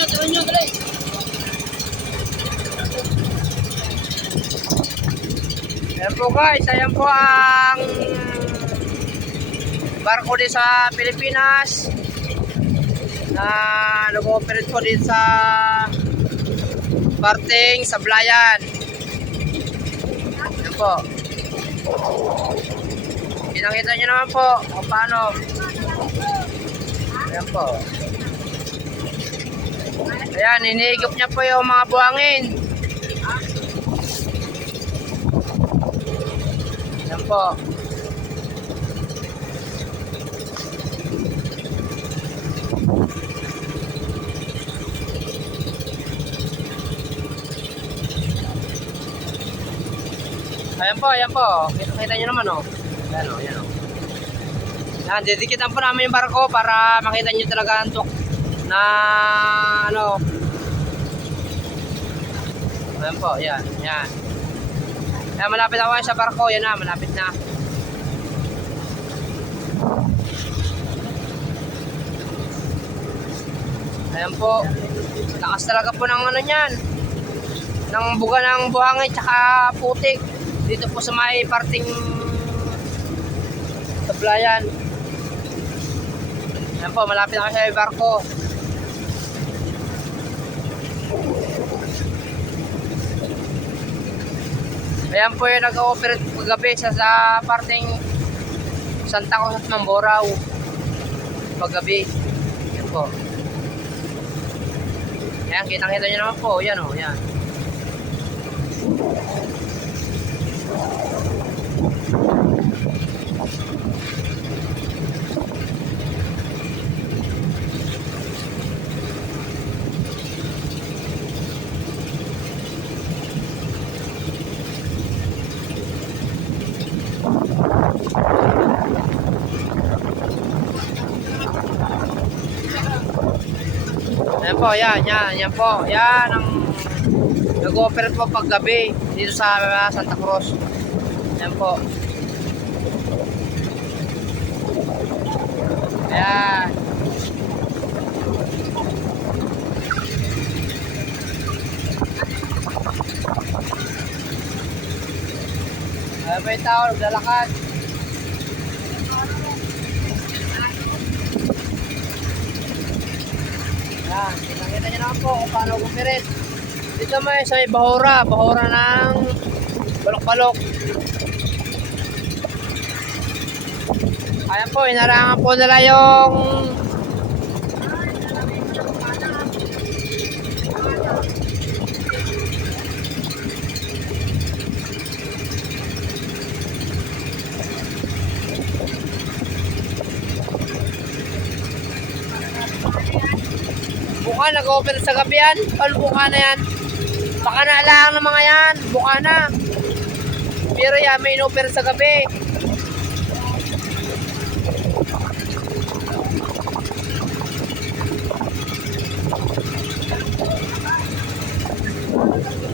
tuloy nyo, dali. Ayan po guys, ayan po ang barko din sa Pilipinas na nag-ooperate po din sa parting Sablayan. Ayan po. Pinakita nyo naman po kung paano. Ayan po. Ayan, hinihigop niya po yung mga buhangin. Ayan po. Ayan po, ayan po. Kita nyo naman, oh. Ayan, oh, ayan, oh. Yan, didikitan po namin yung barko para makita nyo talaga ang tuk na, ano. Ayan po, ayan, ayan. Ayan, malapit ako sa barko. Yan na, malapit na. Ayan po. Lakas talaga po ng ano nyan. Ng buga ng buhangin tsaka putik. Dito po sa may parting Sablayan. Ayan po, malapit na kasi sa barko. Ayan po yung nag-ooperate paggabi sa parting Santa Cruz at Mamboraw. Paggabi. Ayan po. Ayan, kitang-kita nyo naman po. Ayan o, ayan. Ayan po, yan po. Yan ang nag-ooperate po paggabi dito sa Santa Cruz. Ayan po. Ayan. Ayan po yung tao, naglalakad. Ayan, kita nyo naman po kung paano operate. Dito may sa may bahura ng balok-balok. Ayan po, inarangan po nila yung buka, nag-open sa gabi yan. Paano buka na yan? Baka naalaan ng mga yan. Buka na. Pero yan, may in-open sa gabi.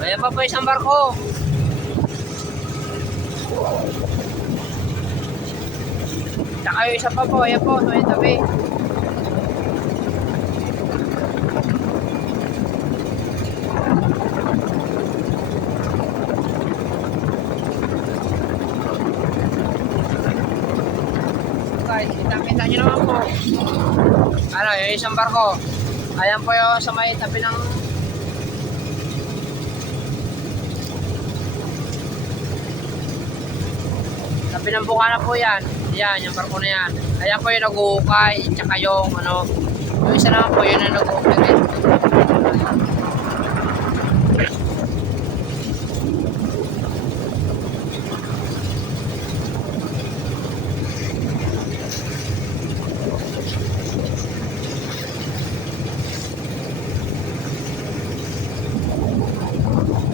Ayan pa po isang barko. Tsaka yung isa pa po. Ayan po, sa may tabi. Guys, kita nyo naman po. Ano, yung isang barko. Ayan po yung sa may tabi ng buka na po yan. Yan, yung barko na yan. Ayan po yung nag-uukay, tsaka yung ano, yung isa naman po yun na nag-ooperate.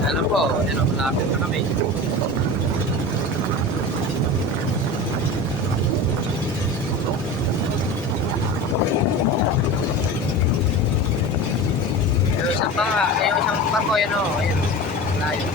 Alam po, yan o, malapit na kami. Yung isang barko, yan o, ayan o, layo.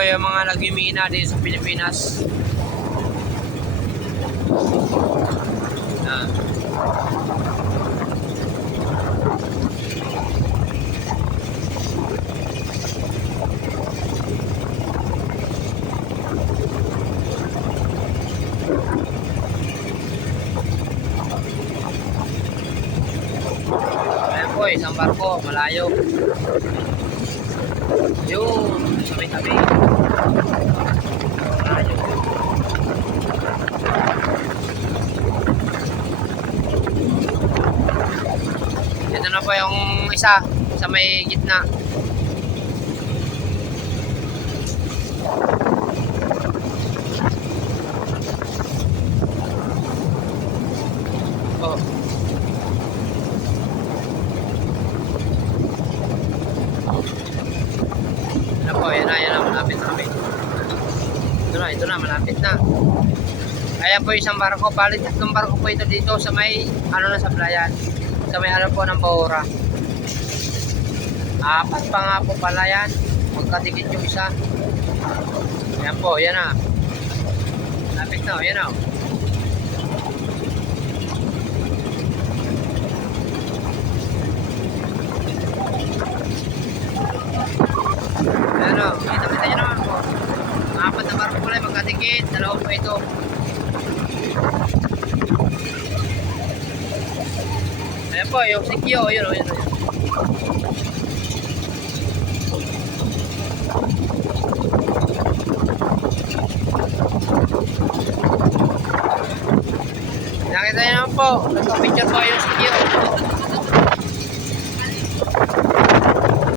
po yung mga nagmimina dito sa Pilipinas. Ah. Ayan po, isang barko, malayo. Yun, tabi-tabi. Malayo. Ito na po yung isa sa may gitna. Oh. Ano po, yan na, malapit na kami. Ito na, malapit na. Ayan po isang barko, palit tatlong barko po ito dito sa may, ano na sa playan. Sa may ano po ng Bahura. Apat pa nga po pala yan. Magkadikit yung isa. Ayan po, yan na. Malapit na, yan na. Ayan o, kita-kita nyo naman po. Apat na barko pala, magkadikit. Dalawa po ito. Ayan po, yung sikyo, yun o, yun o. Nakita nyo naman po, nagpa-picture po yung sikyo.